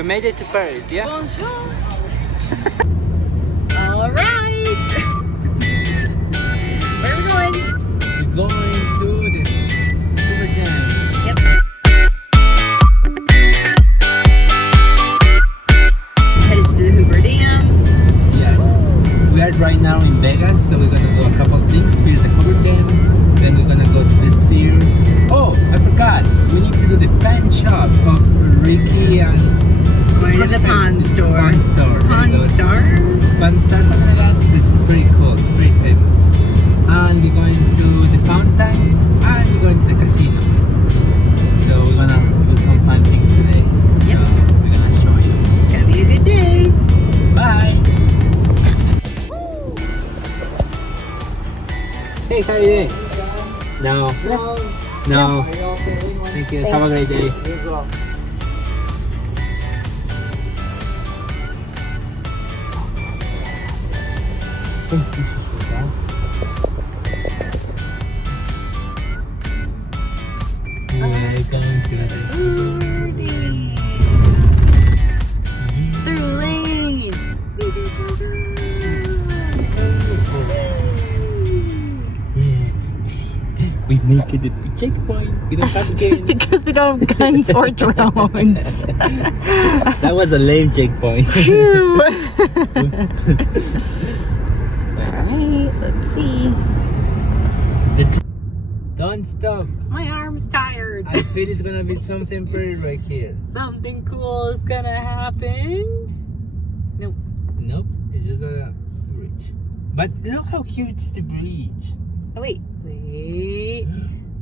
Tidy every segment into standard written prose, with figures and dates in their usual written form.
We made it to Paris, yeah? Bonjour. All right. Where are we going? We're going to the Hoover Dam. Yep. Headed to the Hoover Dam. Yes. We are right now in Vegas, so we're gonna do a couple of things. First the Hoover Dam, then we're gonna go to the Sphere. Oh, I forgot. We need to do the pen shop of Ricky and... Going to the pawn store. Pawn store. Pawn stars? Pawn Star, something like that. It's pretty cool. It's pretty famous. And we're going to the fountains and we're going to the casino. So we're gonna do some fun things today. Yep. We're gonna show you. Gonna be a good day. Bye. Hey, how are you doing? No. No. Thank you. Have a great day. We're going to the Through lane. Let's go. We make it a checkpoint. We don't have games. Because we don't have guns or drones. That was a lame checkpoint. Phew. Alright, let's see. Don't stop. My arm's tired. I feel it's gonna be something pretty right here. Something cool is gonna happen. Nope. Nope, it's just a bridge. But look how huge the bridge. Oh wait. Wait.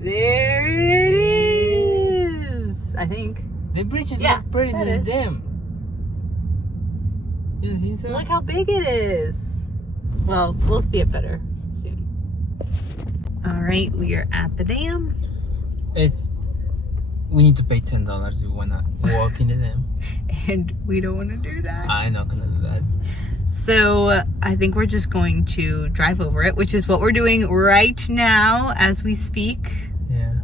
There it is. I think. The bridge is Yeah, not pretty that than is. them. You don't think so? Look how big it is. Well, we'll see it better soon. Alright, we are at the dam. We need to pay $10 if we wanna walk in the dam. And we don't want to do that. I'm not gonna do that. So I think we're just going to drive over it, which is what we're doing right now as we speak. Yeah.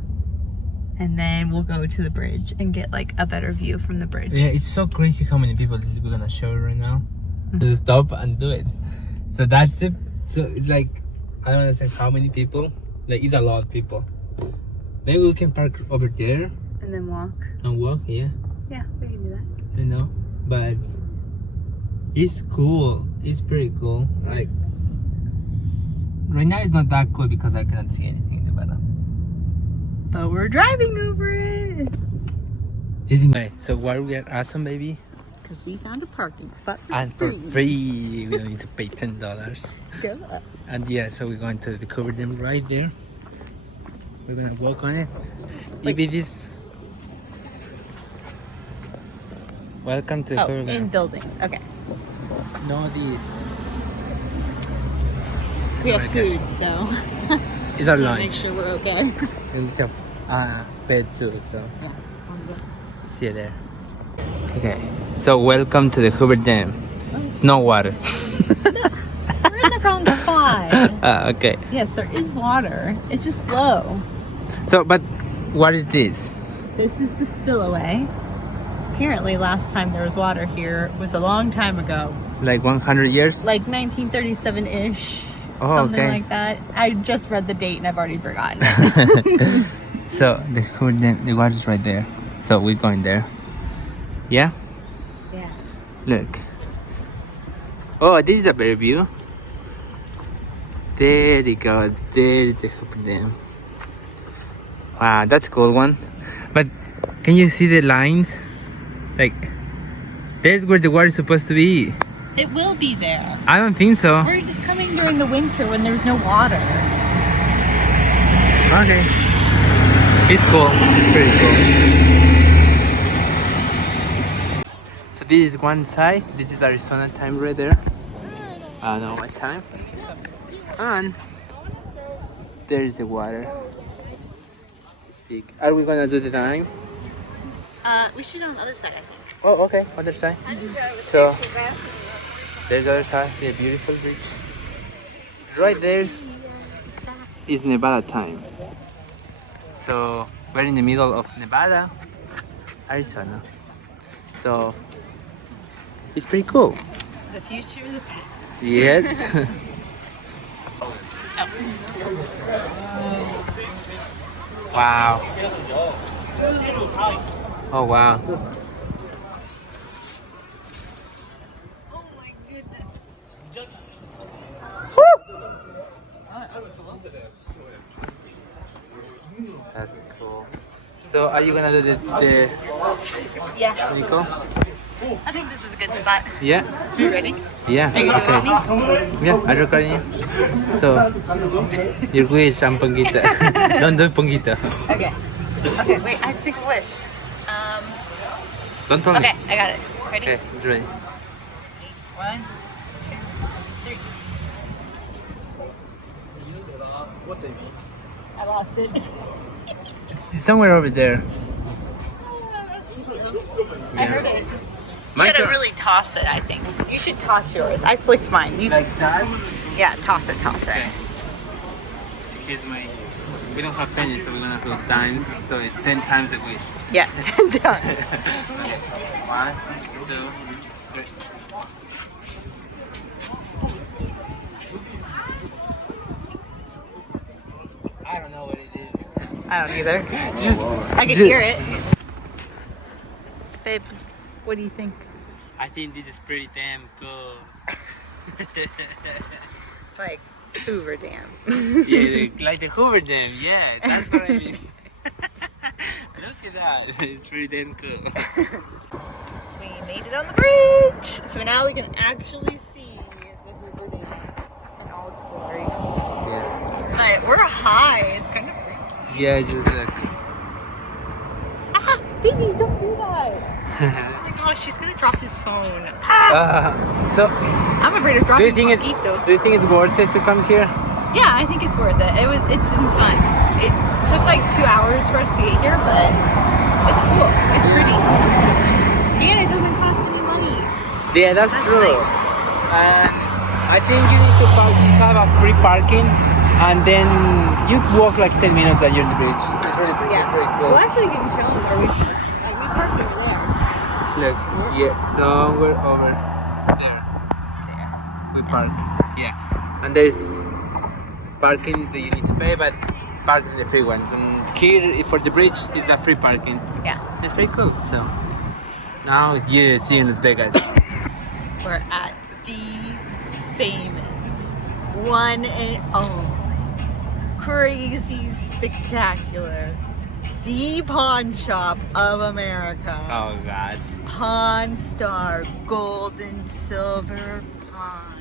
And then we'll go to the bridge and get like a better view from the bridge. Yeah, it's so crazy how many people we're gonna show right now. Just stop and do it. So that's it. So it's like, I don't understand how many people. Like, it's a lot of people. Maybe we can park over there And then walk. and walk, yeah. Yeah, we can do that. You know, but it's cool. It's pretty cool. Like, right now it's not that cool because I cannot see anything in the bottom. But we're driving over it. Just in so why we are awesome, baby? Because we found a parking spot for And for free, we don't need to pay $10. Go. And yeah, so we're going to cover them right there. We're gonna walk on it. Maybe this. Welcome to the Oh, cover in dam. buildings. Okay. No, this. We have Oh my gosh. food, so It's our make lunch. sure we're okay. And we have bed too, so Yeah. see you there. Okay, so welcome to the Hoover Dam. It's no water. We're in the wrong spot. Okay. Yes, there is water. It's just low. So, but what is this? This is the spillway. Apparently last time there was water here was a long time ago. Like 100 years? Like 1937-ish. Oh, something okay. like that. I just read the date and I've already forgotten. So the Hoover Dam, the water's right there. So we're going there. Yeah? Yeah. Look. Oh, this is a better view. There you go. There's the Hoover Dam. Wow, that's a cool one. But can you see the lines? Like, there's where the water is supposed to be. It will be there. I don't think so. We're just coming during the winter when there's no water. Okay. It's cool. It's pretty cool. So this is one side. This is Arizona time right there. I don't know what time. And there's the water. It's big. Are we gonna do the line? We should on the other side, I think. Oh, okay. Other side. So there's the other side. The beautiful bridge. Right there is Nevada time. So we're in the middle of Nevada, Arizona. So It's pretty cool. The future of the past. Yes. Wow. Oh wow. Oh my goodness. That's cool. So are you gonna do the Yeah, Nico? I think this is a good spot. Yeah? You ready? Yeah, Are you gonna okay. Yeah, I'm recording you. So, your wish ang panggita. Don't do panggita. Okay. Okay, wait, I have to think of a wish. Don't tell me. Okay, I got it. Ready? Okay, it's ready. 1, 2, 3. I lost it. It's somewhere over there. I heard it. My You gotta turn. really toss it, I think. You should toss yours. I flicked mine. You Like that? Yeah, toss it, toss Okay. it. Here's my. We don't have pennies, so we're gonna do times. So it's 10 times the wish. Yeah, 10 times. 1, 2, 3. I don't know what it is. I don't either. Just, I can hear it. Babe, what do you think? I think this is pretty damn cool. Like Hoover Dam. Yeah, like the Hoover Dam. Yeah, that's what I mean. Look at that. It's pretty damn cool. We made it on the bridge. So now we can actually see the Hoover Dam in all its glory. Yeah. But we're high. It's kind of freaky. Yeah, just look. Ah, baby, don't do that. Oh my gosh, she's gonna drop his phone. Ah! So, I'm afraid of do dropping you think it's Paquito. do you think it's worth it to come here? Yeah, I think it's worth it. It's been fun. It took like 2 hours for us to get here, but it's cool. It's pretty. And it doesn't cost any money. Yeah, that's true. Nice. I think you need to have a free parking, and then you walk like 10 minutes and you're on the bridge. It's really pretty. Yeah. It's really cool. Well, actually, you can show them where we parked. We parked over there. Look, yeah, somewhere over there. We park. Yeah, and there's parking that you need to pay, but parking the free ones. And here for the bridge is a free parking. Yeah. It's pretty cool. So now you see in Las Vegas. We're at the famous, one and only, crazy, spectacular, the pawn shop of America. Oh God. Pawn Star Gold and Silver Pawn.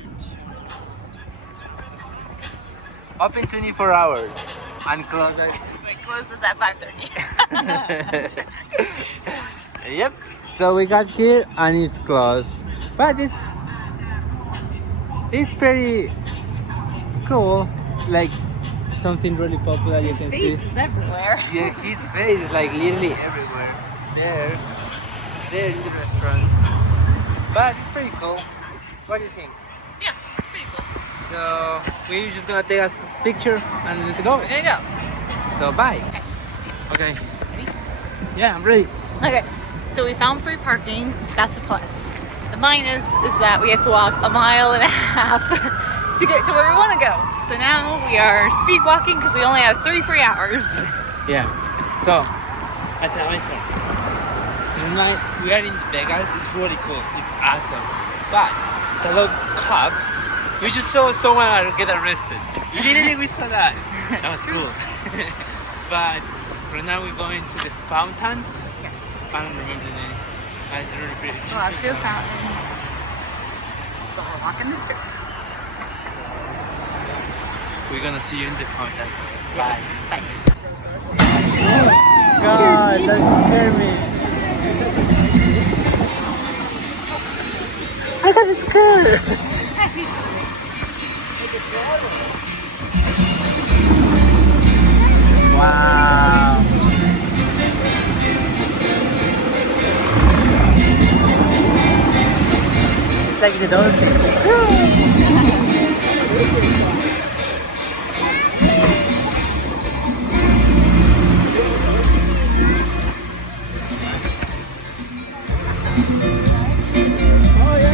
Open 24 hours and close at It closes at 5:30. Yep. So we got here and it's closed, but it's pretty cool. Like something really popular you can see. Face is everywhere. Yeah, his face is like literally everywhere. There in the restaurant. But it's pretty cool. What do you think? Yeah, it's pretty cool. So we're just gonna take a picture and let's go. There you go. So bye. Okay. Ready? Yeah, I'm ready. Okay, so we found free parking. That's a plus. The minus is that we have to walk 1.5 miles to get to where we want to go. So now we are speed walking because we only have 3 free hours. Yeah. So I tell my turn. So tonight we are in Vegas. It's really cool. It's awesome. But it's a lot of cops. We just saw someone get arrested. Literally we saw that. That was cool. But right now we're going to the fountains. Yes. I don't remember the name. But it's really pretty. We'll have 2 fountains. But we're walking the strip. We're gonna see you in the fountains. Yes. Bye. God, that scared me. I got scared. Wow. It's like the dolphins. Oh yeah.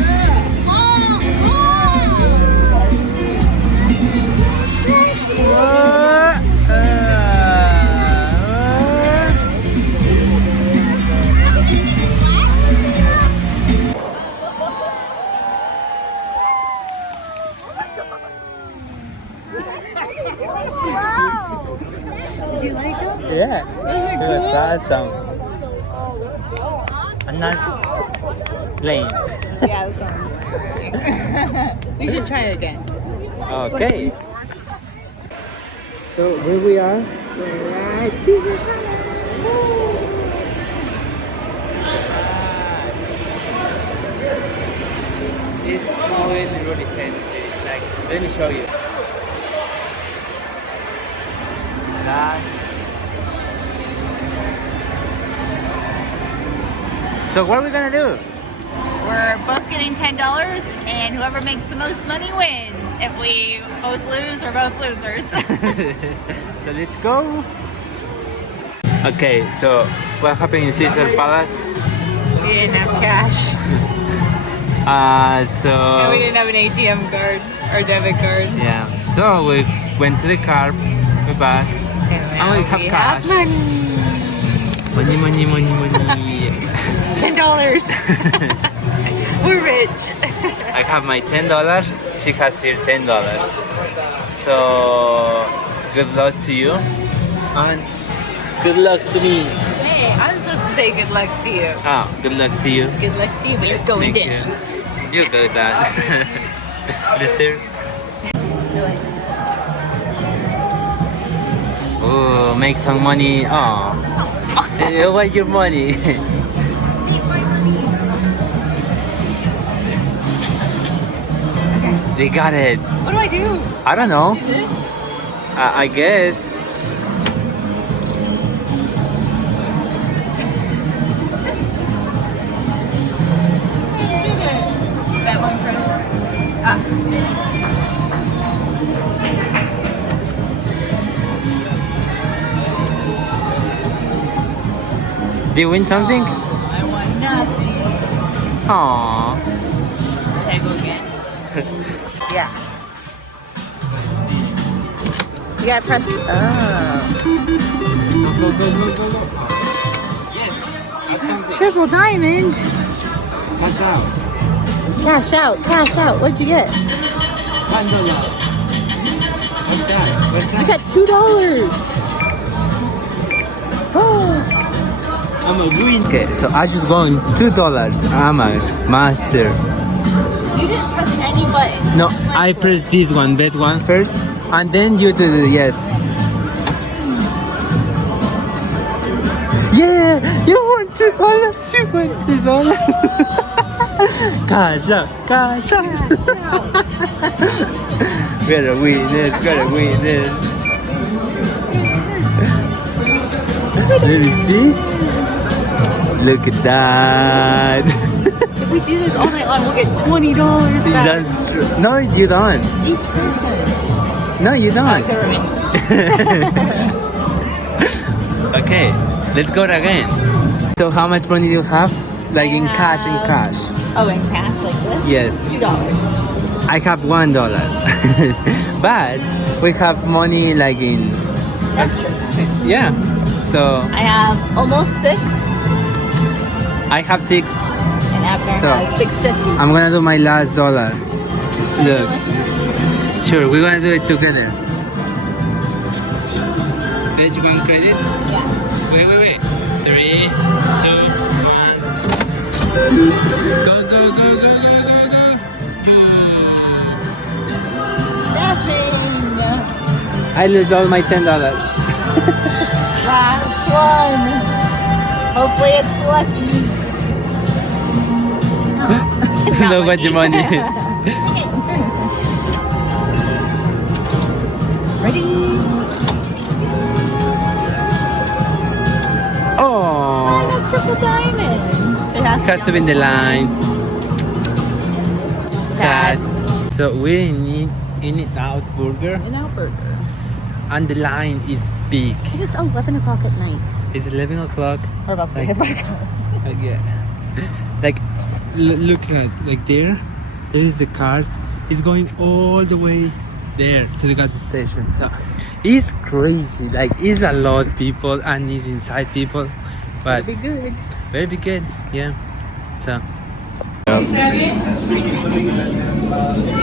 awesome. A nice lane. Yeah, that sounds right. We should try it again. Okay. So where we are? We're at Caesar's Palace. It's really, really fancy. Like, let me show you. That. So what are we gonna do? We're both getting $10, and whoever makes the most money wins. If we both lose, we're both losers. So let's go. Okay, so what happened in Caesar Palace? We didn't have cash. And So we didn't have an ATM card or debit card. yeah, so we went to the car, we're back, and we have cash. money. Money, money, money, money. $10. We're rich. I have my $10. She has here $10. So good luck to you, and good luck to me. Hey, I'm supposed to say good luck to you. Ah, good luck to you. Good luck to you, but you're going Thank down. you. You got that. Mister. Oh, make some money. Oh, you want your money? They got it. What do I do? I don't know. Do this? I guess. That one first. Did you win something? I won nothing. Aww. Should I go again? Yeah. You gotta press. Oh. Go, go, go, go, go, go. Yes. That's something. Triple diamond. Watch out. Cash out. Cash out. What'd you get? $1. What's that? What's You that? got $2. Oh. I'm a win. Okay, so I just won $2. I'm a master. You didn't press any button. No, I press this one, that one first, and then you do the yes. Yeah, you won $2. You won $2. Cash out, cash out. We're a winners, we're a winners. Let me see. Look at that. If we do this all night long, we'll get $20 back. That's true. No, you don't. Each person. No, you don't. Okay. Okay, let's go again. So how much money do you have? Like in cash, in cash. Oh, in cash like this? Yes. $2. I have $1. But we have money like in Extras. yeah. So I have almost 6, I have 6. and Abner So, has 650. I'm gonna do my last $1. Look. Sure, we're gonna do it together. Page 1 credit? Yeah. Wait. 3, 2, 1. Go, go, go, go, go, go, go. Nothing. I lose all my $10. Last one. Hopefully it's lucky. Look what your money. Ready? Oh, I got triple diamond. It has to be in the line. Sad. So we're in In-N-Out Burger, In-N-Out Burger. and the line is big. I think it's 11 o'clock at night. It's 11 o'clock. We're about to Like- hit back. Yeah. Like looking at like there is the cars. It's going all the way there to the gas station. So it's crazy. Like it's a lot of people and it's inside people, but Be good. very good. Yeah. So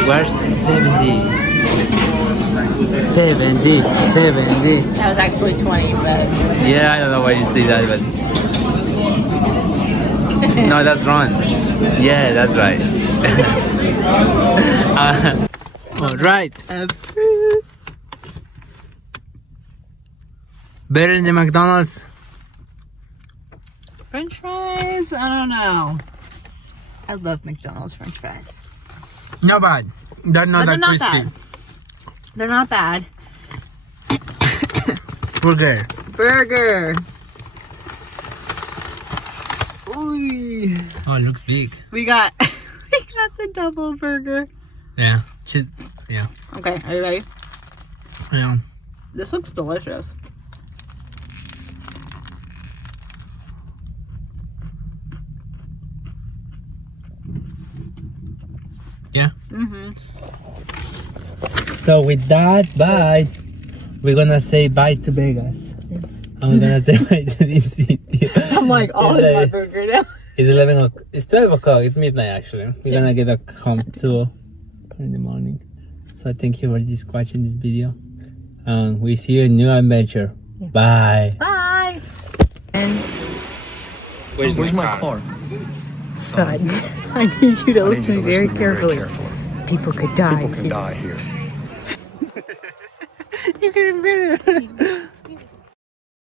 we're 70. 70, 70. That was actually 20, but Yeah, I don't know why you say that, but no, that's wrong. Yeah, that's right. All right. Better than the McDonald's. French fries? I don't know. I love McDonald's French fries. Not bad. They're not But they're that not crispy. bad. They're not bad. Burger. Burger. Ooh. Oh, it looks big. We got the double burger. Yeah. Yeah. Okay, are you ready? Yeah. This looks delicious. Yeah. Mm-hmm. So with that, bye. We're gonna say bye to Vegas. Yes. I'm gonna say bye to this video. I'm like all in my burger now. It's 11 o'clock. It's 12 o'clock. It's midnight actually. We're gonna get a home too in the morning. So thank you for just watching this video. We see you in new adventure. Yeah. Bye. Bye. And Where's my car? son, I need you to listen very carefully. People could die. People can die here. You can